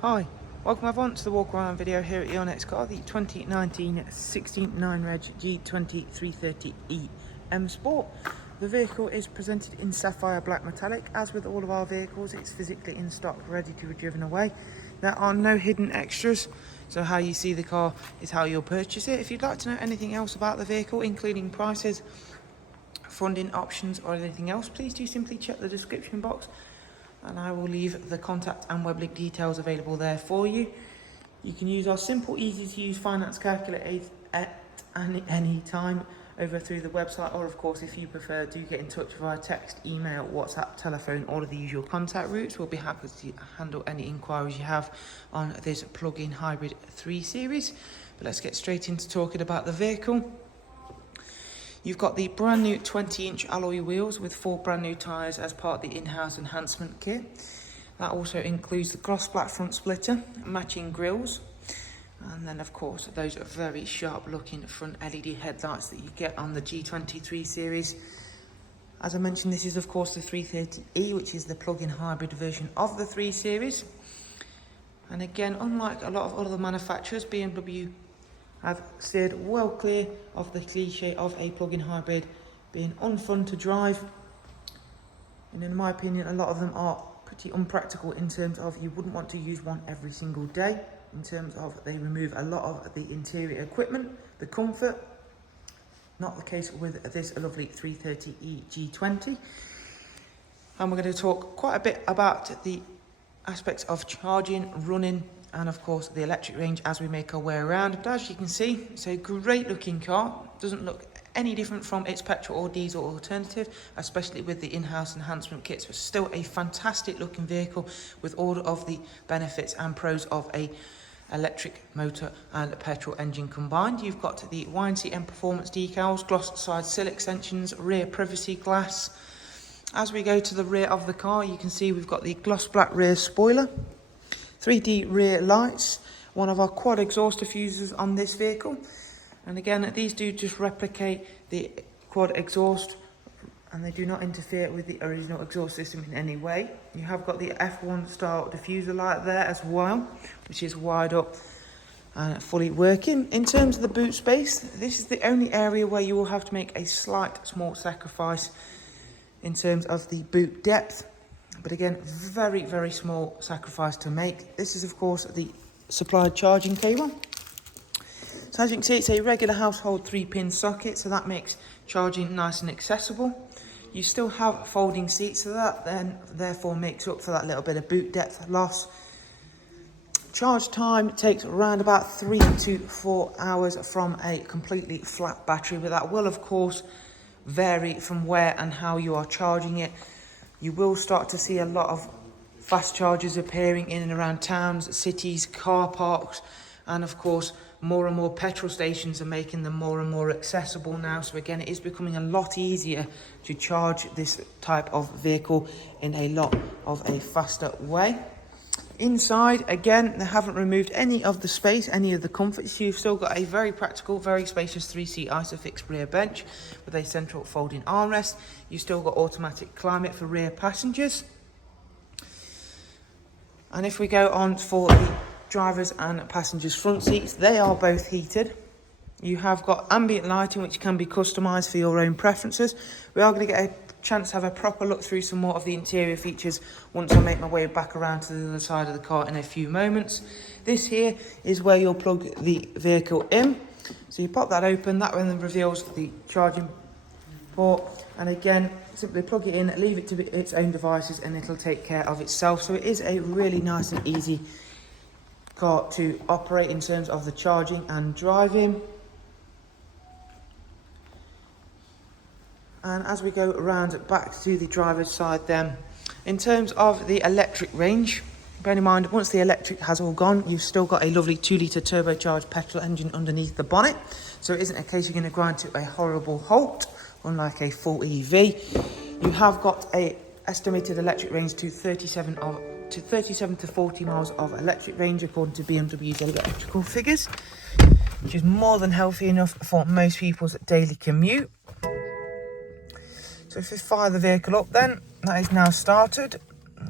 Hi, welcome everyone to the walk around video here at your next car, the 2019 69 Reg G20 330E M Sport. The vehicle is presented in sapphire black metallic. As with all of our vehicles, it's physically in stock, ready to be driven away. There are no hidden extras, so how you see the car is how you'll purchase it. If you'd like to know anything else about the vehicle, including prices, funding options or anything else, please do simply check the description box and I will leave the contact and web link details available there for you. You can use our simple, easy to use finance calculator at any time over through the website, or of course if you prefer, do get in touch via text, email, WhatsApp, telephone, all of the usual contact routes. We'll be happy to handle any inquiries you have on this plug-in hybrid 3 Series. But let's get straight into talking about the vehicle. You've got the brand new 20-inch alloy wheels with 4 brand new tyres as part of the in-house enhancement kit. That also includes the gloss black front splitter, matching grills, and then of course those very sharp looking front LED headlights that you get on the G20 3 Series. As I mentioned, this is of course the 330E, which is the plug-in hybrid version of the 3 Series. And again, unlike a lot of other manufacturers, BMW have steered well clear of the cliche of a plug-in hybrid being unfun to drive. And in my opinion, a lot of them are pretty unpractical in terms of you wouldn't want to use one every single day, in terms of they remove a lot of the interior equipment, the comfort. Not the case with this lovely 330E G20. And we're going to talk quite a bit about the aspects of charging, running, and of course the electric range as we make our way around. But as you can see, it's a great looking car. Doesn't look any different from its petrol or diesel alternative, especially with the in-house enhancement kits. It's still a fantastic looking vehicle with all of the benefits and pros of a electric motor and petrol engine combined. You've got the YNCM performance decals, gloss side sill extensions, rear privacy glass. As we go to the rear of the car, you can see we've got the gloss black rear spoiler, 3D rear lights, one of our quad exhaust diffusers on this vehicle. And again, these do just replicate the quad exhaust and they do not interfere with the original exhaust system in any way. You have got the F1 style diffuser light there as well, which is wired up and fully working. In terms of the boot space, this is the only area where you will have to make a slight small sacrifice in terms of the boot depth. But again, very, very small sacrifice to make. This is, of course, the supplied charging cable. So as you can see, it's a regular household 3-pin socket, so that makes charging nice and accessible. You still have folding seats, so that then therefore makes up for that little bit of boot depth loss. Charge time takes around about 3 to 4 hours from a completely flat battery, but that will, of course, vary from where and how you are charging it. You will start to see a lot of fast chargers appearing in and around towns, cities, car parks, and of course more and more petrol stations are making them more and more accessible now. So again, it is becoming a lot easier to charge this type of vehicle in a lot of a faster way. Inside, again, they haven't removed any of the space, any of the comforts. You've still got a very practical, very spacious 3-seat ISOFIX rear bench with a central folding armrest. You've still got automatic climate for rear passengers. And if we go on for the drivers and passengers front seats, they are both heated. You have got ambient lighting, which can be customised for your own preferences. We are going to get a chance to have a proper look through some more of the interior features once I make my way back around to the other side of the car in a few moments. This here is where you'll plug the vehicle in. So you pop that open, that then reveals the charging port, and again simply plug it in, leave it to its own devices and it'll take care of itself. So it is a really nice and easy car to operate in terms of the charging and driving. And as we go around back to the driver's side then, in terms of the electric range, bear in mind, once the electric has all gone, you've still got a lovely 2-litre turbocharged petrol engine underneath the bonnet. So it isn't a case you're going to grind to a horrible halt, unlike a full EV. You have got a estimated electric range to 37 to 40 miles of electric range, according to BMW's electrical figures, which is more than healthy enough for most people's daily commute. So if we fire the vehicle up then, that is now started.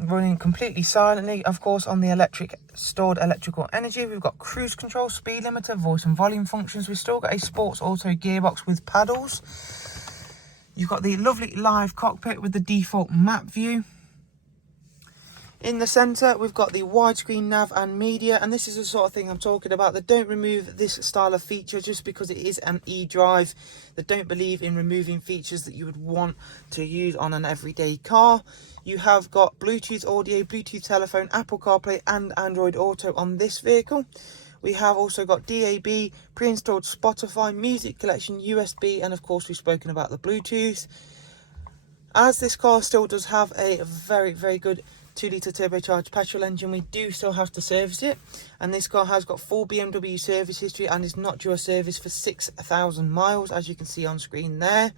running completely silently, of course, on the stored electrical energy. We've got cruise control, speed limiter, voice and volume functions. We've still got a sports auto gearbox with paddles. You've got the lovely live cockpit with the default map view. In the centre, we've got the widescreen nav and media, and this is the sort of thing I'm talking about. They don't remove this style of feature just because it is an e-drive. They don't believe in removing features that you would want to use on an everyday car. You have got Bluetooth audio, Bluetooth telephone, Apple CarPlay and Android Auto on this vehicle. We have also got DAB, pre-installed Spotify, music collection, USB, and of course we've spoken about the Bluetooth. As this car still does have a very, very good 2-litre turbocharged petrol engine, we do still have to service it, and this car has got full BMW service history and is not due a service for 6,000 miles, as you can see on screen there.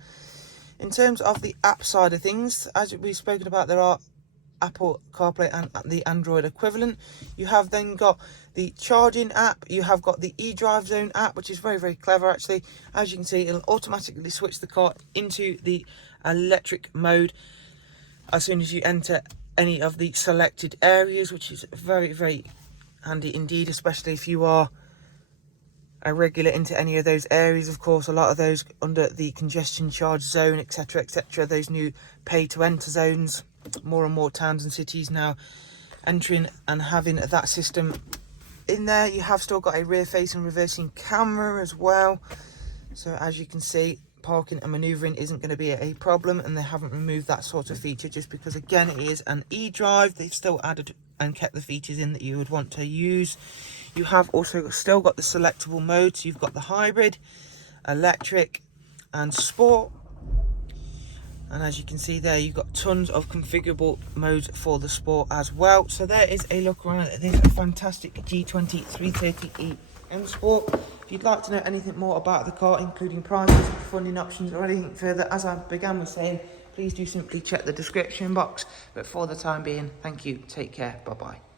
In terms of the app side of things, as we've spoken about, there are Apple CarPlay and the Android equivalent. You have then got the charging app, you have got the eDrive Zone app, which is very, very clever actually. As you can see, it'll automatically switch the car into the electric mode as soon as you enter any of the selected areas, which is very, very handy indeed, especially if you are a regular into any of those areas. Of course, a lot of those under the congestion charge zone, etc, etc, those new pay to enter zones, more and more towns and cities now entering and having that system in there. You have still got a rear facing reversing camera as well, so as you can see, parking and maneuvering isn't going to be a problem, and they haven't removed that sort of feature just because, again, it is an e-drive. They've still added and kept the features in that you would want to use. You have also still got the selectable modes. You've got the hybrid, electric and sport, and as you can see there, you've got tons of configurable modes for the sport as well. So there is a look around at this fantastic G20 330e M Sport. If you'd like to know anything more about the car, including prices, funding options or anything further, as I began with saying, please do simply check the description box. But for the time being, thank you, take care, bye bye.